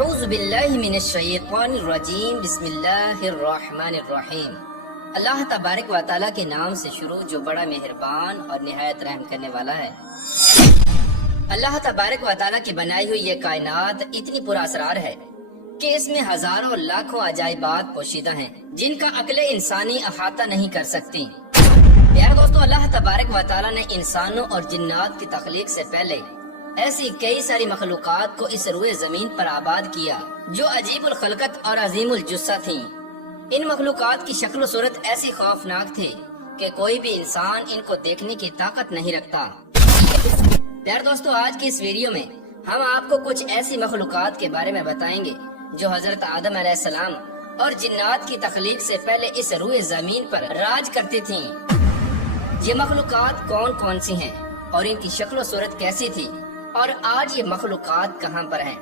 اعوذ باللہ من الشیطان الرجیم بسم اللہ الرحمن الرحیم۔ اللہ تبارک و تعالیٰ کے نام سے شروع جو بڑا مہربان اور نہایت رحم کرنے والا ہے۔ اللہ تبارک و تعالیٰ کی بنائی ہوئی یہ کائنات اتنی پر اسرار ہے کہ اس میں ہزاروں لاکھوں عجائبات پوشیدہ ہیں جن کا عقل انسانی احاطہ نہیں کر سکتی۔ پیارے دوستو، اللہ تبارک و تعالیٰ نے انسانوں اور جنات کی تخلیق سے پہلے ایسی کئی ساری مخلوقات کو اس روئے زمین پر آباد کیا جو عجیب الخلقت اور عظیم الجثہ تھیں۔ ان مخلوقات کی شکل و صورت ایسی خوفناک تھی کہ کوئی بھی انسان ان کو دیکھنے کی طاقت نہیں رکھتا۔ پیارے دوستو، آج کی اس ویڈیو میں ہم آپ کو کچھ ایسی مخلوقات کے بارے میں بتائیں گے جو حضرت آدم علیہ السلام اور جنات کی تخلیق سے پہلے اس روئے زمین پر راج کرتی تھیں۔ یہ مخلوقات کون کون سی ہیں اور ان کی شکل و صورت کیسی تھی اور آج یہ مخلوقات کہاں پر ہیں؟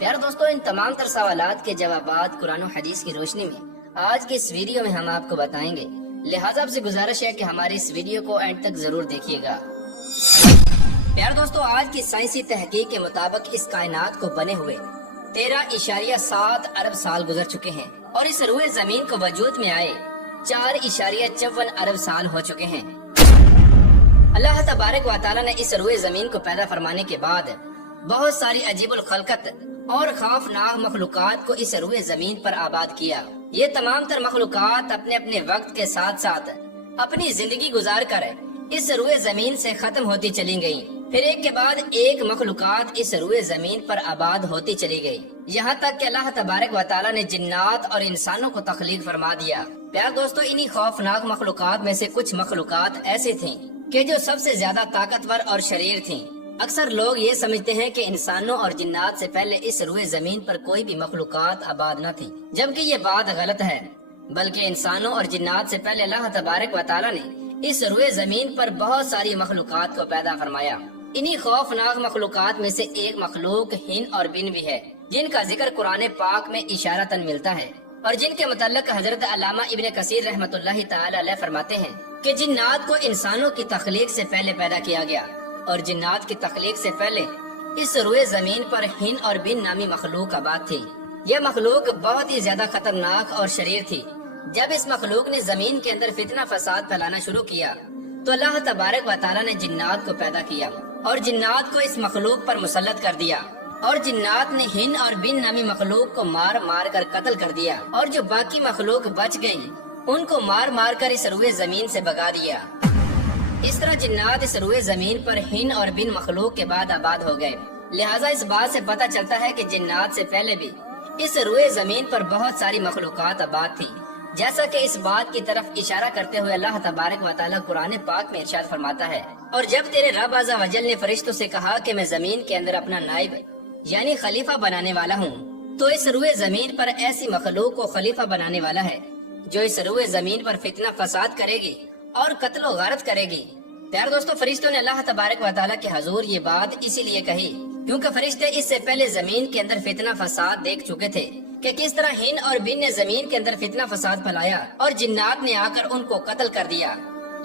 پیارے دوستو، ان تمام تر سوالات کے جوابات قرآن و حدیث کی روشنی میں آج کے اس ویڈیو میں ہم آپ کو بتائیں گے، لہٰذا آپ سے گزارش ہے کہ ہماری اس ویڈیو کو اینڈ تک ضرور دیکھیے گا۔ پیارے دوستو، آج کی سائنسی تحقیق کے مطابق اس کائنات کو بنے ہوئے 13.7 ارب سال گزر چکے ہیں اور اس روئے زمین کو وجود میں آئے 4.54 ارب سال ہو چکے ہیں۔ اللہ تبارک و تعالیٰ نے اس روئے زمین کو پیدا فرمانے کے بعد بہت ساری عجیب الخلقت اور خوفناک مخلوقات کو اس روئے زمین پر آباد کیا۔ یہ تمام تر مخلوقات اپنے اپنے وقت کے ساتھ ساتھ اپنی زندگی گزار کر اس روئے زمین سے ختم ہوتی چلی گئیں، پھر ایک کے بعد ایک مخلوقات اس روئے زمین پر آباد ہوتی چلی گئی، یہاں تک کہ اللہ تبارک و تعالیٰ نے جنات اور انسانوں کو تخلیق فرما دیا۔ پیارے دوستو، انہی خوفناک مخلوقات میں سے کچھ مخلوقات ایسی تھیں کہ جو سب سے زیادہ طاقتور اور شریر تھیں۔ اکثر لوگ یہ سمجھتے ہیں کہ انسانوں اور جنات سے پہلے اس روئے زمین پر کوئی بھی مخلوقات آباد نہ تھی، جبکہ یہ بات غلط ہے، بلکہ انسانوں اور جنات سے پہلے اللہ تبارک و تعالیٰ نے اس روئے زمین پر بہت ساری مخلوقات کو پیدا فرمایا۔ انہی خوفناک مخلوقات میں سے ایک مخلوق ہن اور بن بھی ہے، جن کا ذکر قرآن پاک میں اشارتاً ملتا ہے اور جن کے متعلق حضرت علامہ ابن کثیر رحمۃ اللہ تعالی علیہ فرماتے ہیں کہ جنات کو انسانوں کی تخلیق سے پہلے پیدا کیا گیا اور جنات کی تخلیق سے پہلے اس روئے زمین پر ہن اور بن نامی مخلوق آباد تھی۔ یہ مخلوق بہت ہی زیادہ خطرناک اور شریر تھی۔ جب اس مخلوق نے زمین کے اندر فتنہ فساد پھیلانا شروع کیا تو اللہ تبارک و تعالیٰ نے جنات کو پیدا کیا اور جنات کو اس مخلوق پر مسلط کر دیا، اور جنات نے ہن اور بن نامی مخلوق کو مار مار کر قتل کر دیا، اور جو باقی مخلوق بچ گئی ان کو مار مار کر اس روئے زمین سے بھگا دیا۔ اس طرح جنات اس روئے زمین پر ہن اور بن مخلوق کے بعد آباد ہو گئے۔ لہٰذا اس بات سے پتہ چلتا ہے کہ جنات سے پہلے بھی اس روئے زمین پر بہت ساری مخلوقات آباد تھی، جیسا کہ اس بات کی طرف اشارہ کرتے ہوئے اللہ تبارک و تعالیٰ قرآن پاک میں ارشاد فرماتا ہے، اور جب تیرے رب عز و جل نے فرشتوں سے کہا کہ میں زمین کے اندر اپنا نائب یعنی خلیفہ بنانے والا ہوں، تو اس روئے زمین پر ایسی مخلوق کو خلیفہ بنانے والا ہے جو اس روئے زمین پر فتنہ فساد کرے گی اور قتل و غارت کرے گی۔ پیارے دوستو، فرشتوں نے اللہ تبارک و تعالیٰ کے حضور یہ بات اسی لیے کہی کیونکہ فرشتے اس سے پہلے زمین کے اندر فتنہ فساد دیکھ چکے تھے کہ کس طرح ہن اور بن نے زمین کے اندر فتنہ فساد پھیلایا اور جنات نے آ کر ان کو قتل کر دیا۔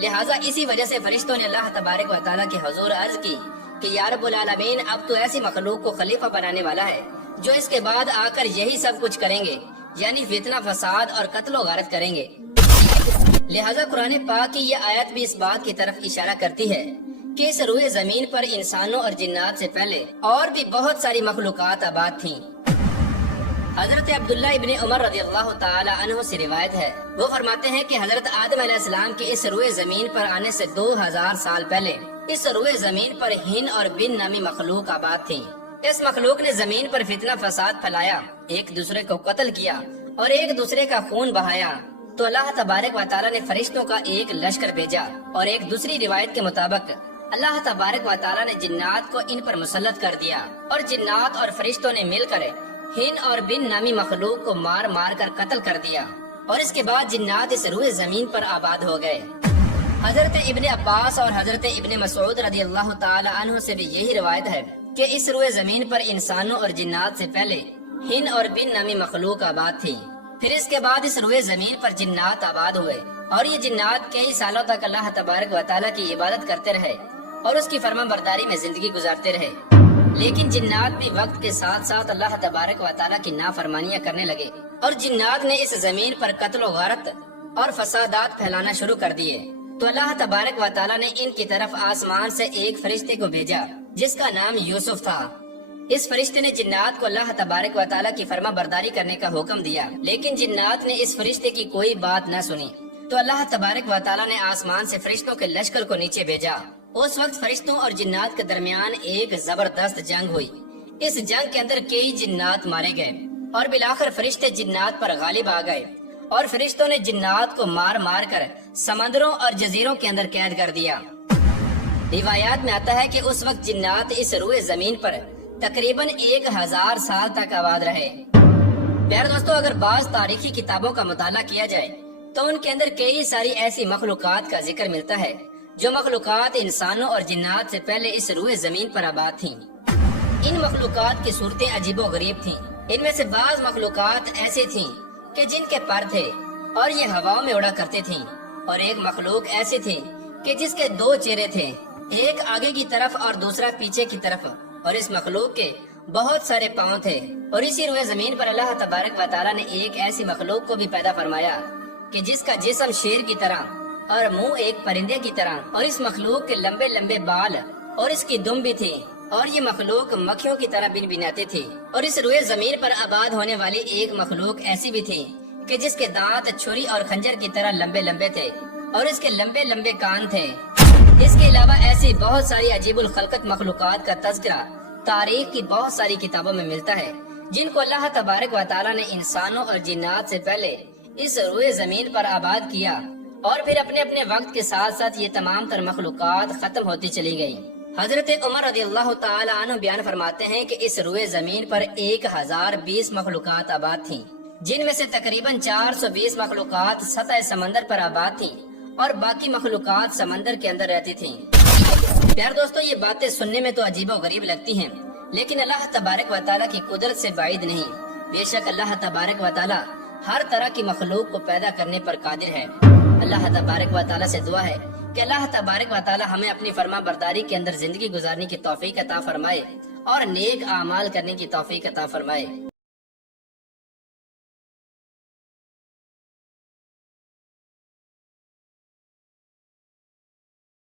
لہٰذا اسی وجہ سے فرشتوں نے اللہ تبارک و تعالیٰ کے حضور عرض کی کہ یا رب العالمین، اب تو ایسی مخلوق کو خلیفہ بنانے والا ہے جو اس کے بعد آ کر یہی سب کچھ کریں گے، یعنی فتنہ فساد اور قتل و غارت کریں گے۔ لہٰذا قرآن پاک کی یہ آیت بھی اس بات کی طرف اشارہ کرتی ہے کہ اس روئے زمین پر انسانوں اور جنات سے پہلے اور بھی بہت ساری مخلوقات آباد تھیں۔ حضرت عبداللہ ابن عمر رضی اللہ تعالی عنہ سے روایت ہے، وہ فرماتے ہیں کہ حضرت آدم علیہ السلام کے اس روئے زمین پر آنے سے 2000 سال پہلے اس روئے زمین پر ہن اور بن نامی مخلوق آباد تھیں۔ اس مخلوق نے زمین پر فتنہ فساد پھیلایا، ایک دوسرے کو قتل کیا اور ایک دوسرے کا خون بہایا، تو اللہ تبارک و تعالیٰ نے فرشتوں کا ایک لشکر بھیجا، اور ایک دوسری روایت کے مطابق اللہ تبارک و تعالیٰ نے جنات کو ان پر مسلط کر دیا، اور جنات اور فرشتوں نے مل کر ہن اور بن نامی مخلوق کو مار مار کر قتل کر دیا، اور اس کے بعد جنات اس روئے زمین پر آباد ہو گئے۔ حضرت ابن عباس اور حضرت ابن مسعود رضی اللہ تعالی عنہ سے بھی یہی روایت ہے کہ اس روئے زمین پر انسانوں اور جنات سے پہلے ہن اور بن نامی مخلوق آباد تھی، پھر اس کے بعد اس روئے زمین پر جنات آباد ہوئے، اور یہ جنات کئی سالوں تک اللہ تبارک و تعالیٰ کی عبادت کرتے رہے اور اس کی فرما برداری میں زندگی گزارتے رہے۔ لیکن جنات بھی وقت کے ساتھ ساتھ اللہ تبارک و تعالیٰ کی نافرمانیاں کرنے لگے اور جنات نے اس زمین پر قتل و غارت اور فسادات پھیلانا شروع کر دیے۔ تو اللہ تبارک و تعالیٰ نے ان کی طرف آسمان سے ایک فرشتے کو بھیجا جس کا نام یوسف تھا۔ اس فرشتے نے جنات کو اللہ تبارک و تعالیٰ کی فرما برداری کرنے کا حکم دیا، لیکن جنات نے اس فرشتے کی کوئی بات نہ سنی۔ تو اللہ تبارک و تعالیٰ نے آسمان سے فرشتوں کے لشکر کو نیچے بھیجا۔ اس وقت فرشتوں اور جنات کے درمیان ایک زبردست جنگ ہوئی۔ اس جنگ کے اندر کئی جنات مارے گئے اور بالآخر فرشتے جنات پر غالب آ گئے اور فرشتوں نے جنات کو مار مار کر سمندروں اور جزیروں کے اندر قید کر دیا۔ روایات میں آتا ہے کہ اس وقت جنات اس روئے زمین پر تقریباً 1000 سال تک آباد رہے۔ پیارے دوستو، اگر بعض تاریخی کتابوں کا مطالعہ کیا جائے تو ان کے اندر کئی ساری ایسی مخلوقات کا ذکر ملتا ہے جو مخلوقات انسانوں اور جنات سے پہلے اس روئے زمین پر آباد تھیں۔ ان مخلوقات کی صورتیں عجیب و غریب تھیں۔ ان میں سے بعض مخلوقات ایسی تھیں کہ جن کے پر تھے اور یہ ہواؤں میں اڑا کرتے تھیں، اور ایک مخلوق ایسی تھی کہ جس کے 2 چہرے تھے، ایک آگے کی طرف اور دوسرا پیچھے کی طرف، اور اس مخلوق کے بہت سارے پاؤں تھے۔ اور اسی روئے زمین پر اللہ تبارک و تعالیٰ نے ایک ایسی مخلوق کو بھی پیدا فرمایا کہ جس کا جسم شیر کی طرح اور منہ ایک پرندے کی طرح، اور اس مخلوق کے لمبے لمبے بال اور اس کی دم بھی تھی، اور یہ مخلوق مکھیوں کی طرح بن بناتی تھی۔ اور اس روئے زمین پر آباد ہونے والی ایک مخلوق ایسی بھی تھی کہ جس کے دانت چھری اور خنجر کی طرح لمبے لمبے تھے اور اس کے لمبے لمبے کان تھے۔ اس کے علاوہ ایسی بہت ساری عجیب الخلقت مخلوقات کا تذکرہ تاریخ کی بہت ساری کتابوں میں ملتا ہے، جن کو اللہ تبارک و تعالیٰ نے انسانوں اور جنات سے پہلے اس روئے زمین پر آباد کیا، اور پھر اپنے اپنے وقت کے ساتھ ساتھ یہ تمام تر مخلوقات ختم ہوتی چلی گئی۔ حضرت عمر رضی اللہ تعالی عنہ بیان فرماتے ہیں کہ اس روئے زمین پر 1020 مخلوقات آباد تھیں، جن میں سے تقریباً 420 مخلوقات سطح سمندر پر آباد تھیں اور باقی مخلوقات سمندر کے اندر رہتی تھیں۔ پیار دوستو، یہ باتیں سننے میں تو عجیب و غریب لگتی ہیں، لیکن اللہ تبارک و تعالیٰ کی قدرت سے بعید نہیں۔ بے شک اللہ تبارک و تعالیٰ ہر طرح کی مخلوق کو پیدا کرنے پر قادر ہے۔ اللہ تبارک و تعالیٰ سے دعا ہے کہ اللہ تبارک و تعالیٰ ہمیں اپنی فرما برداری کے اندر زندگی گزارنے کی توفیق عطا فرمائے اور نیک اعمال کرنے کی توفیق عطا فرمائے۔